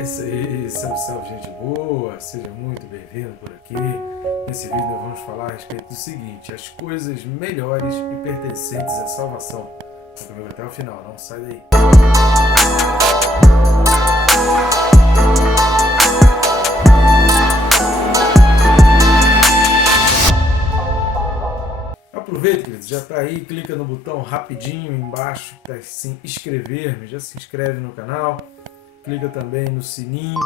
É isso aí, salve, salve, gente boa, seja muito bem-vindo por aqui. Nesse vídeo nós vamos falar a respeito do seguinte: as coisas melhores e pertencentes à salvação. Fica comigo até o final, não sai daí. Aproveita, queridos, já está aí, clica no botão rapidinho embaixo, está assim, inscrever-me, já se inscreve no canal. Clica também no sininho,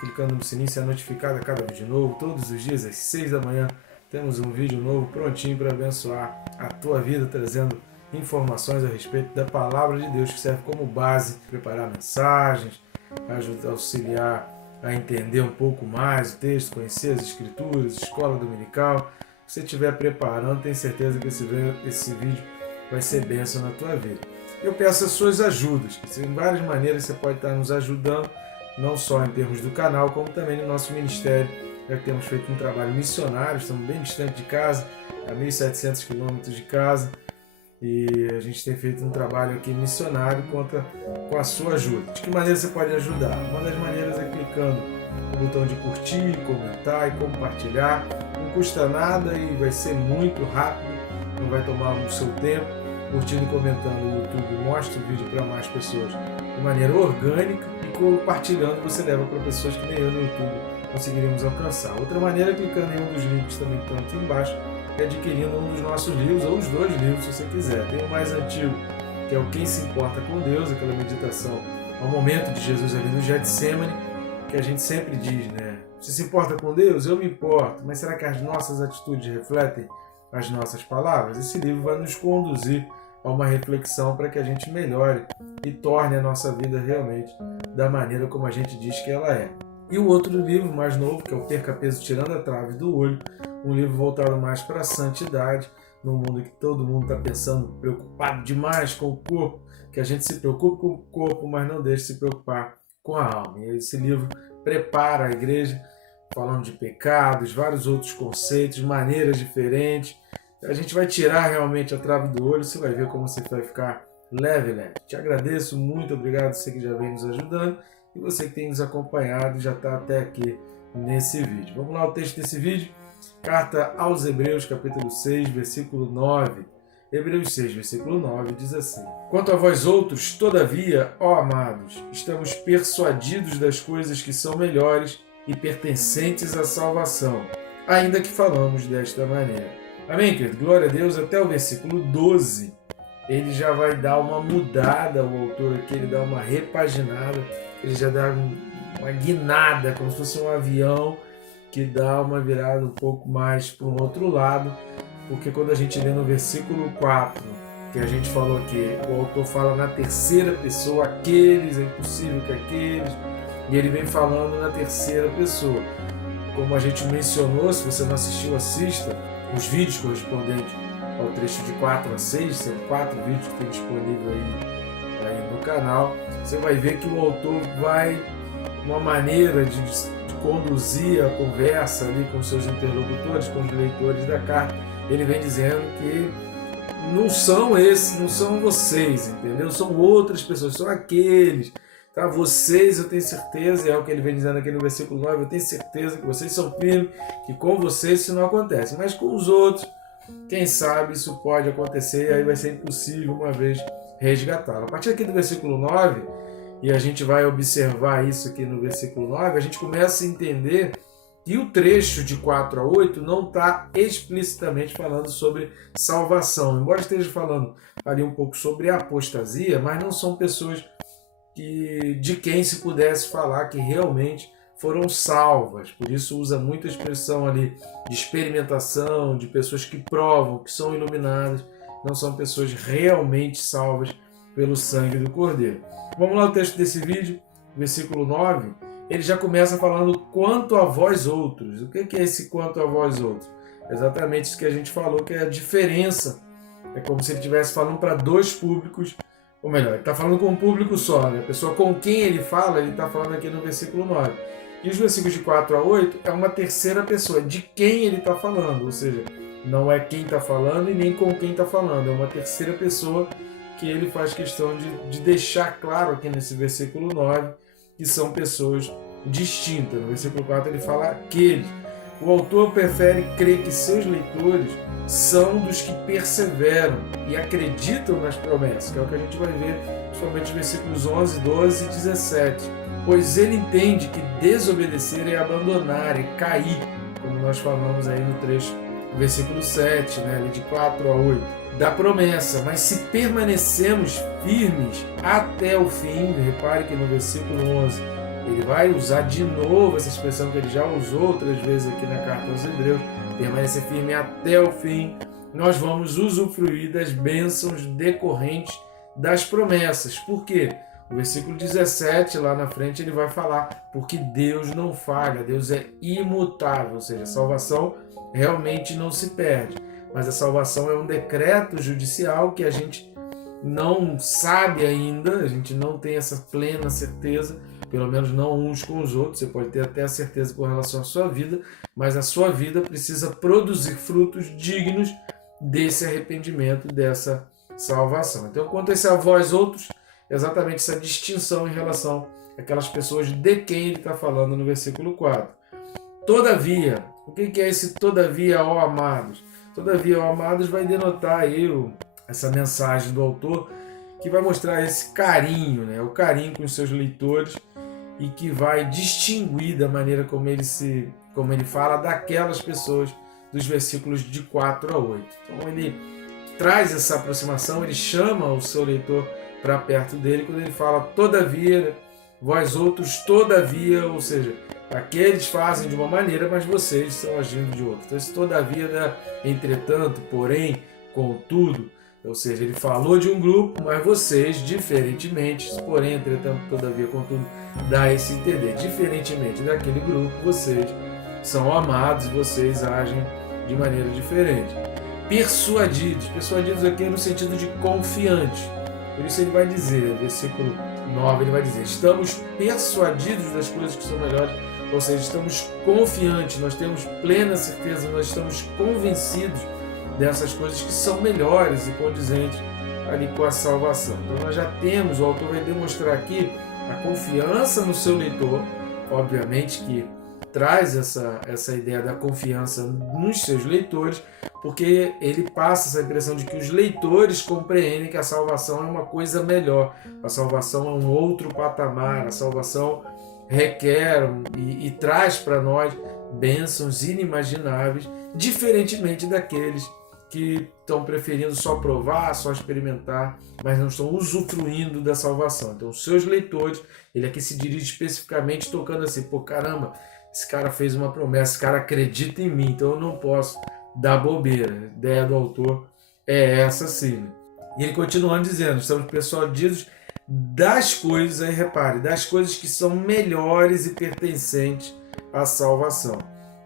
clicando no sininho, você é notificado a cada vídeo novo. Todos os dias às 6 da manhã temos um vídeo novo prontinho para abençoar a tua vida, trazendo informações a respeito da palavra de Deus, que serve como base para preparar mensagens, auxiliar a entender um pouco mais o texto, conhecer as escrituras, escola dominical. Se você estiver preparando, tenho certeza que esse vídeo vai ser bênção na tua vida. Eu peço as suas ajudas, que em várias maneiras você pode estar nos ajudando, não só em termos do canal, como também no nosso ministério, já que temos feito um trabalho missionário, estamos bem distante de casa, a 1.700 quilômetros de casa, e a gente tem feito um trabalho aqui missionário com a sua ajuda. De que maneira você pode ajudar? Uma das maneiras é clicando no botão de curtir, comentar e compartilhar. Não custa nada e vai ser muito rápido, não vai tomar o seu tempo. Curtindo e comentando no YouTube, mostra o vídeo para mais pessoas de maneira orgânica, e compartilhando você leva para pessoas que nem eu no YouTube conseguiríamos alcançar. Outra maneira é clicando em um dos links também que estão aqui embaixo e adquirindo um dos nossos livros, ou os dois livros se você quiser. Tem o mais antigo, que é o Quem se Importa com Deus, aquela meditação ao momento de Jesus ali no Getsemane, que a gente sempre diz, né? Você se importa com Deus? Eu me importo, mas será que as nossas atitudes refletem as nossas palavras? Esse livro vai nos conduzir a uma reflexão para que a gente melhore e torne a nossa vida realmente da maneira como a gente diz que ela é. E o outro livro mais novo, que é o Perca Peso Tirando a Trave do Olho, um livro voltado mais para a santidade, num mundo que todo mundo está pensando, preocupado demais com o corpo, que a gente se preocupe com o corpo, mas não deixe de se preocupar com a alma. E esse livro prepara a igreja, falando de pecados, vários outros conceitos, maneiras diferentes. A gente vai tirar realmente a trave do olho, você vai ver como você vai ficar leve. Te agradeço, muito obrigado você que já vem nos ajudando e você que tem nos acompanhado e já está até aqui nesse vídeo. Vamos lá, o texto desse vídeo, carta aos Hebreus, capítulo 6, versículo 9. Hebreus 6, versículo 9, diz assim: Quanto a vós outros, todavia, ó amados, estamos persuadidos das coisas que são melhores e pertencentes à salvação, ainda que falamos desta maneira. Amém, querido? Glória a Deus. Até o versículo 12, ele já vai dar uma mudada, o autor aqui, ele dá uma repaginada, ele já dá uma guinada, como se fosse um avião que dá uma virada um pouco mais para um outro lado, porque quando a gente lê no versículo 4, que a gente falou aqui, o autor fala na terceira pessoa, aqueles, é impossível que aqueles, e ele vem falando na terceira pessoa. Como a gente mencionou, se você não assistiu, assista os vídeos correspondentes ao trecho de 4 a 6, são 4 vídeos que tem disponível aí no canal. Você vai ver que o autor vai, uma maneira de conduzir a conversa ali com seus interlocutores, com os leitores da carta, ele vem dizendo que não são esses, não são vocês, entendeu? São outras pessoas, são aqueles. Tá? Vocês, eu tenho certeza, é o que ele vem dizendo aqui no versículo 9, eu tenho certeza que vocês são firmes, que com vocês isso não acontece, mas com os outros, quem sabe isso pode acontecer e aí vai ser impossível uma vez resgatá-lo. A partir aqui do versículo 9, e a gente vai observar isso aqui no versículo 9, a gente começa a entender que o trecho de 4 a 8 não está explicitamente falando sobre salvação, embora esteja falando ali um pouco sobre a apostasia, mas não são pessoas de quem se pudesse falar que realmente foram salvas. Por isso usa muito a expressão ali de experimentação, de pessoas que provam, que são iluminadas, não são pessoas realmente salvas pelo sangue do Cordeiro. Vamos lá, o texto desse vídeo, versículo 9, ele já começa falando quanto a vós outros. O que é esse quanto a vós outros? Exatamente isso que a gente falou, que é a diferença. É como se ele estivesse falando para dois públicos, ou melhor, ele está falando com um público só, né? A pessoa com quem ele fala, ele está falando aqui no versículo 9. E os versículos de 4 a 8 é uma terceira pessoa, de quem ele está falando, ou seja, não é quem está falando e nem com quem está falando, é uma terceira pessoa que ele faz questão de deixar claro aqui nesse versículo 9, que são pessoas distintas. No versículo 4 ele fala aqueles. O autor prefere crer que seus leitores são dos que perseveram e acreditam nas promessas, que é o que a gente vai ver, principalmente nos versículos 11, 12 e 17. Pois ele entende que desobedecer é abandonar, é cair, como nós falamos aí no trecho do versículo 7, né, de 4 a 8, da promessa. Mas se permanecemos firmes até o fim, repare que no versículo 11, ele vai usar de novo essa expressão que ele já usou outras vezes aqui na carta aos Hebreus, permanecer firme até o fim, nós vamos usufruir das bênçãos decorrentes das promessas. Por quê? O versículo 17, lá na frente, ele vai falar, porque Deus não falha, Deus é imutável, ou seja, a salvação realmente não se perde, mas a salvação é um decreto judicial que a gente não sabe ainda, a gente não tem essa plena certeza, pelo menos não uns com os outros. Você pode ter até a certeza com relação à sua vida, mas a sua vida precisa produzir frutos dignos desse arrependimento, dessa salvação. Então, quanto a esse a vós outros, exatamente essa distinção em relação àquelas pessoas de quem ele está falando no versículo 4. Todavia, o que é esse todavia, ó amados? Todavia, ó amados, vai denotar aí essa mensagem do autor, que vai mostrar esse carinho, né? O carinho com os seus leitores, e que vai distinguir da maneira como ele fala daquelas pessoas dos versículos de 4 a 8. Então ele traz essa aproximação, ele chama o seu leitor para perto dele quando ele fala todavia, vós outros todavia, ou seja, aqueles fazem de uma maneira, mas vocês estão agindo de outra. Então esse todavia, entretanto, porém, contudo, ou seja, ele falou de um grupo, mas vocês, diferentemente, porém, entretanto, todavia, contudo, dá esse entender, diferentemente daquele grupo, vocês são amados e vocês agem de maneira diferente. Persuadidos aqui é no sentido de confiante. Por isso ele vai dizer, versículo 9, ele vai dizer, estamos persuadidos das coisas que são melhores, ou seja, estamos confiantes, nós temos plena certeza, nós estamos convencidos dessas coisas que são melhores e condizentes ali com a salvação. Então nós já temos, o autor vai demonstrar aqui a confiança no seu leitor, obviamente que traz essa ideia da confiança nos seus leitores, porque ele passa essa impressão de que os leitores compreendem que a salvação é uma coisa melhor, a salvação é um outro patamar, a salvação requer e traz para nós bênçãos inimagináveis, diferentemente daqueles que estão preferindo só provar, só experimentar, mas não estão usufruindo da salvação. Então, os seus leitores, ele aqui se dirige especificamente tocando assim, pô, caramba, esse cara fez uma promessa, esse cara acredita em mim, então eu não posso dar bobeira. A ideia do autor é essa sim. E ele continuando dizendo, estamos persuadidos das coisas, aí repare, das coisas que são melhores e pertencentes à salvação.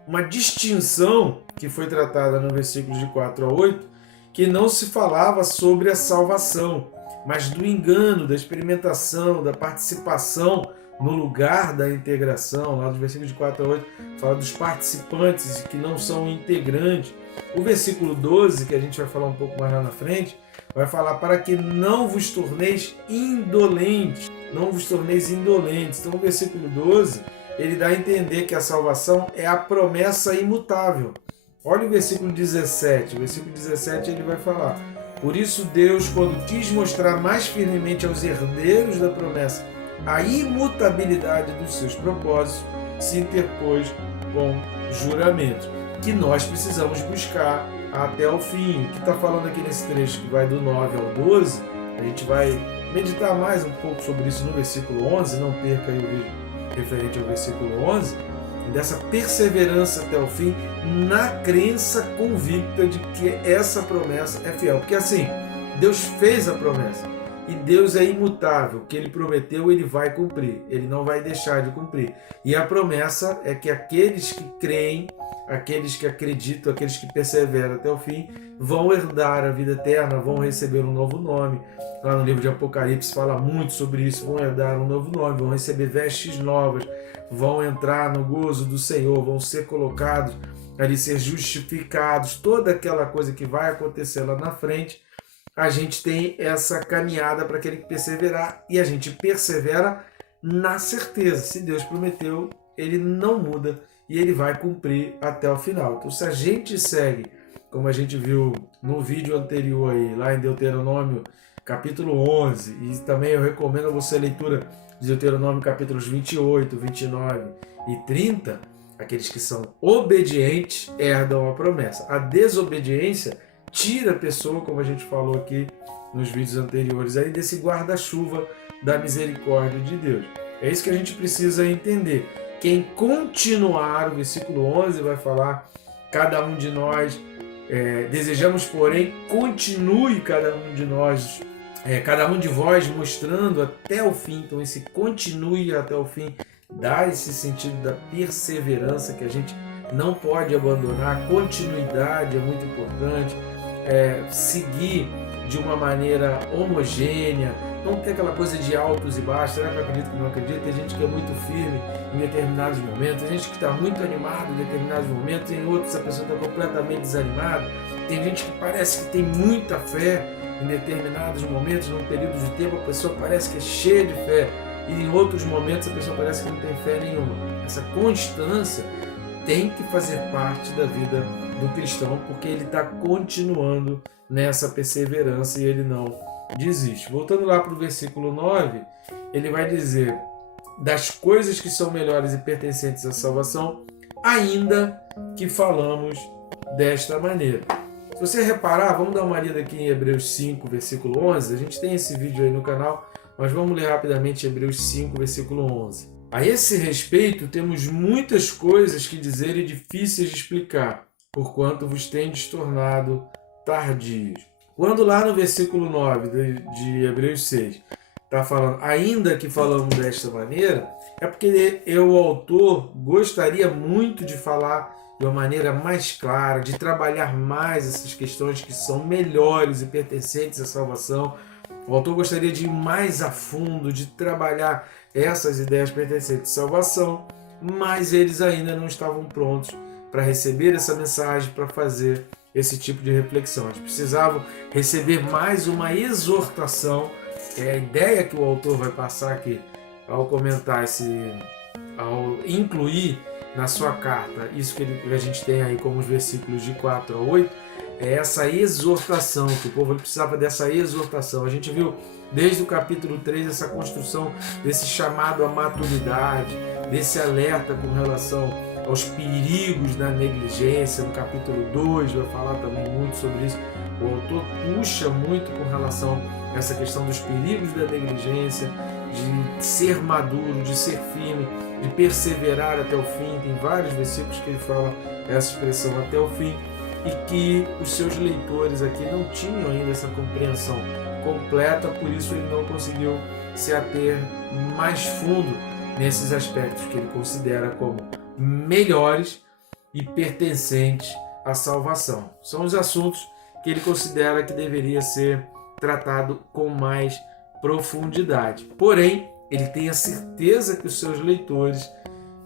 Uma distinção que foi tratada no versículo de 4 a 8, que não se falava sobre a salvação, mas do engano, da experimentação, da participação no lugar da integração. Lá dos versículos de 4 a 8 fala dos participantes que não são integrantes. O versículo 12, que a gente vai falar um pouco mais lá na frente, vai falar para que não vos torneis indolentes. Não vos torneis indolentes. Então o versículo 12, ele dá a entender que a salvação é a promessa imutável. Olha o versículo 17. O versículo 17 ele vai falar: por isso Deus, quando quis mostrar mais firmemente aos herdeiros da promessa a imutabilidade dos seus propósitos, se interpôs com juramento, que nós precisamos buscar até o fim. O que está falando aqui nesse trecho, que vai do 9 ao 12, a gente vai meditar mais um pouco sobre isso no versículo 11, não perca aí o vídeo referente ao versículo 11, dessa perseverança até o fim, na crença convicta de que essa promessa é fiel. Porque assim, Deus fez a promessa, e Deus é imutável, o que Ele prometeu Ele vai cumprir, Ele não vai deixar de cumprir. E a promessa é que aqueles que creem, aqueles que acreditam, aqueles que perseveram até o fim, vão herdar a vida eterna, vão receber um novo nome. Lá no livro de Apocalipse fala muito sobre isso, vão herdar um novo nome, vão receber vestes novas, vão entrar no gozo do Senhor, vão ser colocados ali, ser justificados, toda aquela coisa que vai acontecer lá na frente. A gente tem essa caminhada para aquele que perseverar, e a gente persevera na certeza. Se Deus prometeu, Ele não muda e Ele vai cumprir até o final. Então, se a gente segue, como a gente viu no vídeo anterior aí, lá em Deuteronômio capítulo 11, e também eu recomendo a você a leitura de Deuteronômio capítulos 28, 29 e 30, aqueles que são obedientes herdam a promessa. A desobediência tira a pessoa, como a gente falou aqui nos vídeos anteriores, aí desse guarda-chuva da misericórdia de Deus. É isso que a gente precisa entender. Quem continuar, o versículo 11 vai falar, cada um de nós, desejamos, porém, continue cada um de nós, cada um de vós mostrando até o fim. Então esse continue até o fim dá esse sentido da perseverança que a gente não pode abandonar. Continuidade é muito importante, seguir de uma maneira homogênea, não ter aquela coisa de altos e baixos. Será que eu acredito que não acredito? Tem gente que é muito firme em determinados momentos, tem gente que está muito animado em determinados momentos, em outros a pessoa está completamente desanimada, tem gente que parece que tem muita fé em determinados momentos, num período de tempo a pessoa parece que é cheia de fé, e em outros momentos a pessoa parece que não tem fé nenhuma. Essa constância tem que fazer parte da vida do cristão, porque ele está continuando nessa perseverança e ele não desiste. Voltando lá para o versículo 9, ele vai dizer: das coisas que são melhores e pertencentes à salvação, ainda que falamos desta maneira. Se você reparar, vamos dar uma lida aqui em Hebreus 5, versículo 11. A gente tem esse vídeo aí no canal, mas vamos ler rapidamente Hebreus 5, versículo 11. A esse respeito, temos muitas coisas que dizer e difíceis de explicar, porquanto vos tendes tornado tardios. Quando lá no versículo 9 de Hebreus 6 está falando, ainda que falamos desta maneira, é porque o autor gostaria muito de falar de uma maneira mais clara, de trabalhar mais essas questões que são melhores e pertencentes à salvação. O autor gostaria de ir mais a fundo, de trabalhar essas ideias pertencentes à salvação, mas eles ainda não estavam prontos para receber essa mensagem, para fazer esse tipo de reflexão. Eles precisavam receber mais uma exortação. É a ideia que o autor vai passar aqui ao comentar ao incluir na sua carta isso que a gente tem aí como os versículos de 4 a 8, é essa exortação, que o povo precisava dessa exortação. A gente viu desde o capítulo 3 essa construção desse chamado à maturidade, desse alerta com relação aos perigos da negligência. No capítulo 2 vai falar também muito sobre isso. O autor puxa muito com relação a essa questão dos perigos da negligência, de ser maduro, de ser firme, de perseverar até o fim. Tem vários versículos que ele fala essa expressão até o fim, e que os seus leitores aqui não tinham ainda essa compreensão completa, por isso ele não conseguiu se ater mais fundo nesses aspectos que ele considera como melhores e pertencentes à salvação. São os assuntos que ele considera que deveria ser tratado com mais profundidade. Porém, ele tem a certeza que os seus leitores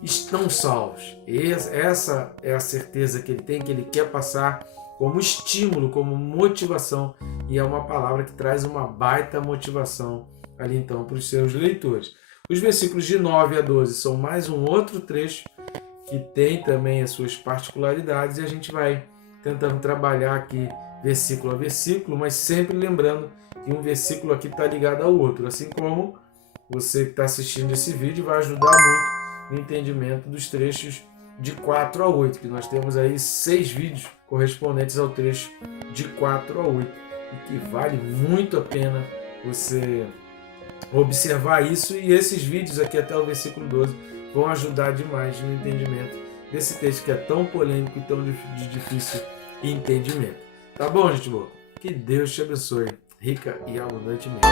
estão salvos. Essa é a certeza que ele tem, que ele quer passar como estímulo, como motivação, e é uma palavra que traz uma baita motivação ali então para os seus leitores. Os versículos de 9 a 12 são mais um outro trecho que tem também as suas particularidades, e a gente vai tentando trabalhar aqui versículo a versículo, mas sempre lembrando que um versículo aqui está ligado ao outro, assim como você que está assistindo esse vídeo vai ajudar muito no entendimento dos trechos de 4 a 8, que nós temos aí 6 vídeos correspondentes ao trecho de 4 a 8, e que vale muito a pena você observar isso, e esses vídeos aqui até o versículo 12 vão ajudar demais no entendimento desse texto que é tão polêmico e tão de difícil entendimento. Tá bom, gente boa? Que Deus te abençoe, rica e abundantemente.